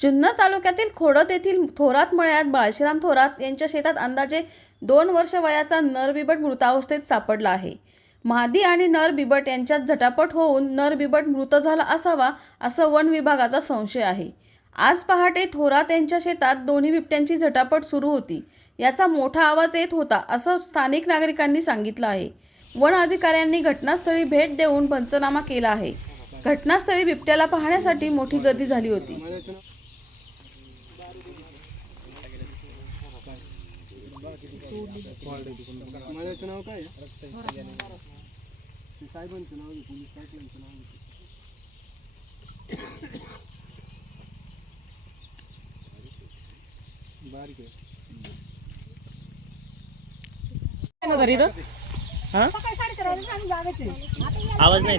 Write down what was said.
जुन्नर तालुक्यातील खोडत येथील थोरात मळ्यात बाळशीराम थोरात यांच्या शेतात अंदाजे दोन वर्ष वयाचा नर बिबट मृतावस्थेत सापडला आहे. महादी आणि नर बिबट यांच्यात झटापट होऊन नर बिबट मृत झाला असावा असं वन विभागाचा संशय आहे. आज पहाटे थोरात यांच्या शेतात दोन्ही बिबट्यांची झटापट सुरू होती. याचा मोठा आवाज येत होता असं स्थानिक नागरिकांनी सांगितलं आहे. वन अधिकाऱ्यांनी घटनास्थळी भेट देऊन पंचनामा केला आहे. घटनास्थळी बिबट्याला पाहण्यासाठी मोठी गर्दी झाली होती. माझ्याचं नाव काय आहे? ते साहेबांचं नाव आहे पोलीस पाटलांचं नाव आहे. बारीक आहे. आवाज नाही.